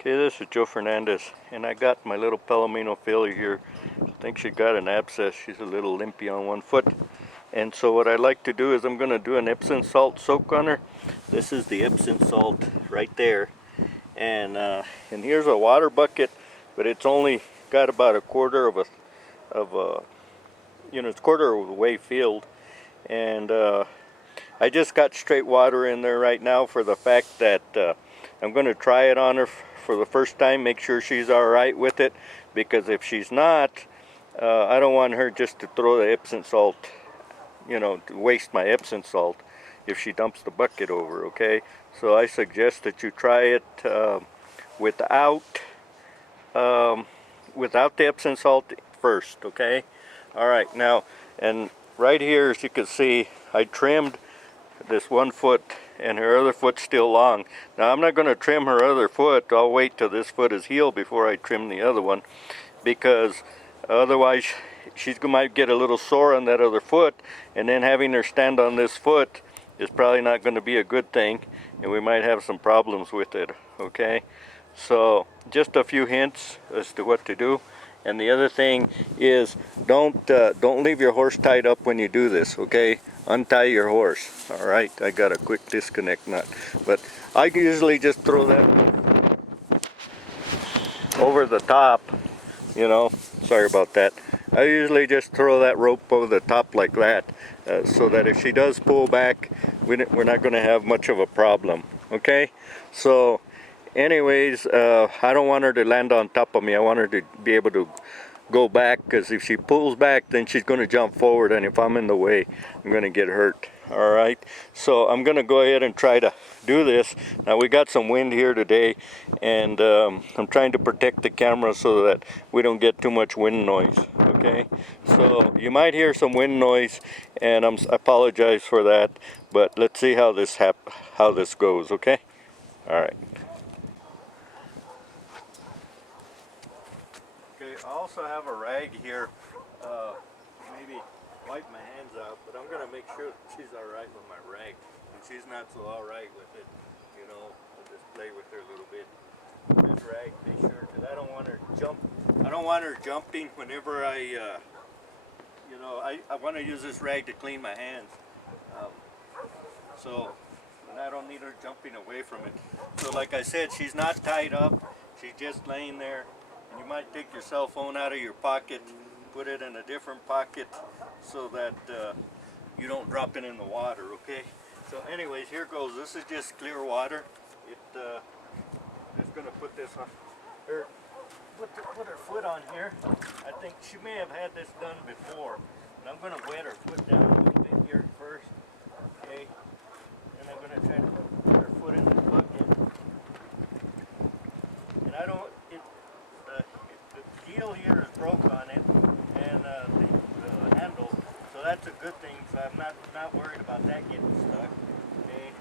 Okay, this is Joe Fernandez, and I got my little Palomino filly here. I think she got an abscess. She's a little limpy on one foot. And so what I like to do is I'm going to do an Epsom salt soak on her. This is the Epsom salt right there. And here's a water bucket, but it's only got about a quarter of a it's quarter of the way filled. And I just got straight water in there right now for the fact that I'm going to try it on her for the first time, make sure she's all right with it, because if she's not, I don't want her just to throw the Epsom salt, to waste my Epsom salt if she dumps the bucket over, okay? So I suggest that you try it without the Epsom salt first, okay? All right, now, and right here, as you can see, I trimmed this one foot, and her other foot's still long. Now I'm not going to trim her other foot. I'll wait till this foot is healed before I trim the other one, because otherwise she might get a little sore on that other foot, and then having her stand on this foot is probably not going to be a good thing, and we might have some problems with it, okay? So just a few hints as to what to do. And the other thing is, don't leave your horse tied up when you do this, okay? Untie your horse. All right, I got a quick disconnect nut, but I usually just throw that over the top, sorry about that. I usually just throw that rope over the top like that, so that if she does pull back, we're not going to have much of a problem, okay? So anyways, I don't want her to land on top of me. I want her to be able to go back, because if she pulls back, then she's going to jump forward, and if I'm in the way, I'm going to get hurt. All right, so I'm going to go ahead and try to do this. Now we got some wind here today, and I'm trying to protect the camera so that we don't get too much wind noise, okay? So you might hear some wind noise, and I apologize for that, but let's see how this goes, okay? All right. Okay, I also have a rag here, maybe wipe my hands out, but I'm going to make sure that she's alright with my rag. And she's not so alright with it, I'll just play with her a little bit. This rag, make sure, because I don't want her jumping whenever I want to use this rag to clean my hands. And I don't need her jumping away from it. So like I said, she's not tied up, she's just laying there. You might take your cell phone out of your pocket, put it in a different pocket so that you don't drop it in the water, okay? So anyways, here goes. This is just clear water. Just going to put this on her, put her foot on here. I think she may have had this done before, but I'm going to wet her foot down a little bit here first, okay? And I'm going to try to put her foot in the bucket. And I don't, the heel here is broke on it, and the handle, so that's a good thing. So I'm not worried about that getting stuck. Okay,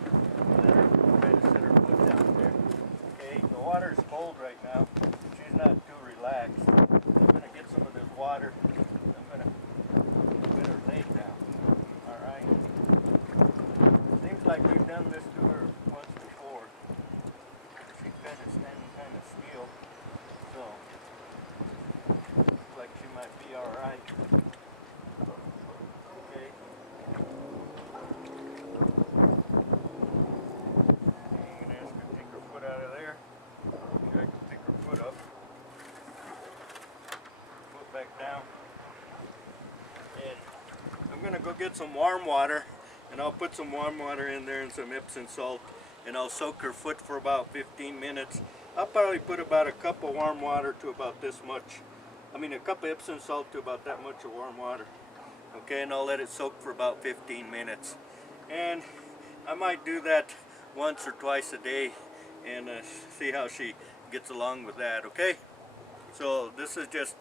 try to set her foot down there. Okay, the water's cold right now. She's not too relaxed. I'm gonna get some of this water. I'm gonna put her leg down. All right. Seems like we've done this to her once before. She's kind of standing kind of still, so looks like she might be all right. Okay. I'm gonna ask her to take her foot out of there. Maybe I can pick her foot up. Foot back down. And I'm gonna go get some warm water, and I'll put some warm water in there and some Epsom salt, and I'll soak her foot for about 15 minutes. I'll probably put about a cup of warm water to about this much. A cup of Epsom salt to about that much of warm water. Okay, and I'll let it soak for about 15 minutes. And I might do that once or twice a day and see how she gets along with that, okay? So this is just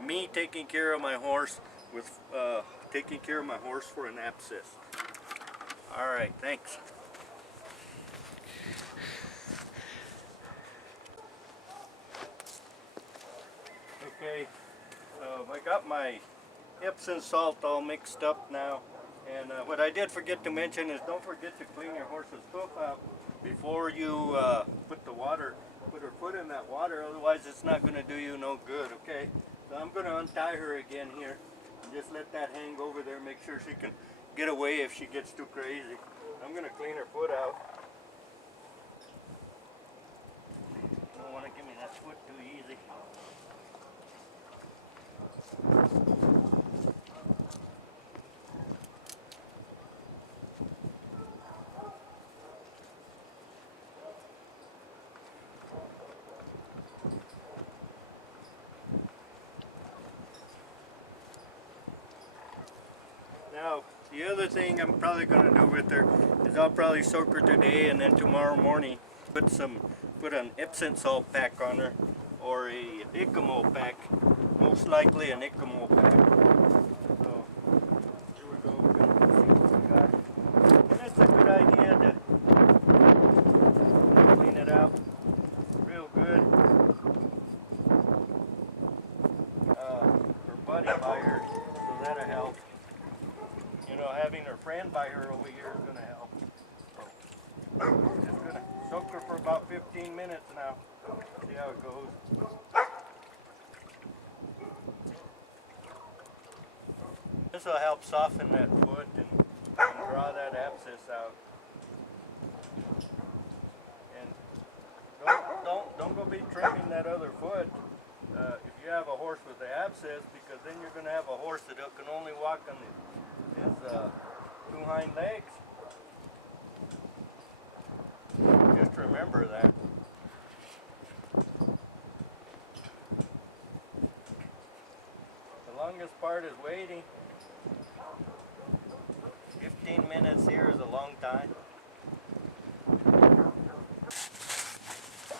me taking care of my horse for an abscess. All right, thanks. Okay, I got my Epsom salt all mixed up now, And what I did forget to mention is don't forget to clean your horse's hoof out before you put her foot in that water, otherwise it's not going to do you no good, okay? So I'm going to untie her again here and just let that hang over there, make sure she can get away if she gets too crazy. I'm going to clean her foot out. You don't want to give me that foot too easy. Now, the other thing I'm probably going to do with her is I'll probably soak her today, and then tomorrow morning put an Epsom salt pack on her, or a Ecamo pack, most likely an Ecamo pack. So here we go. We're going to see what we got. And it's a good idea to clean it out real good. Her buddy by her, so that'll help. You know, having her friend by her over here is going to help. So, just going to soak her for about 15 minutes now. See how it goes. This will help soften that foot and draw that abscess out. And don't go be trimming that other foot if you have a horse with the abscess, because then you're going to have a horse that can only walk on his two hind legs. Just remember that. The longest part is waiting. 15 minutes here is a long time.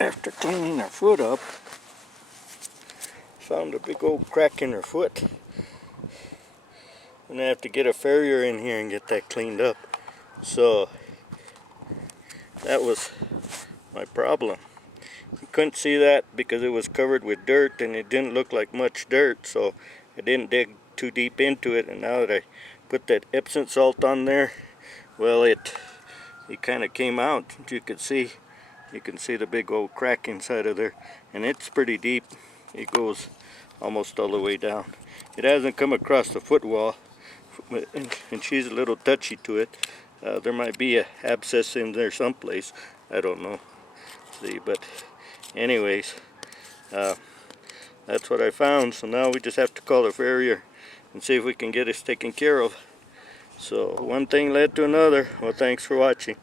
After cleaning her foot up, found a big old crack in her foot. I'm gonna have to get a farrier in here and get that cleaned up. So that was my problem. You couldn't see that because it was covered with dirt and it didn't look like much dirt, so I didn't dig too deep into it. And now that I put that Epsom salt on there, well, it kind of came out. You can see the big old crack inside of there, and it's pretty deep. It goes almost all the way down. It hasn't come across the foot wall, and she's a little touchy to it. There might be a abscess in there someplace. I don't know. See, but anyways, that's what I found. So now we just have to call a farrier and see if we can get this taken care of. So one thing led to another. Well, thanks for watching.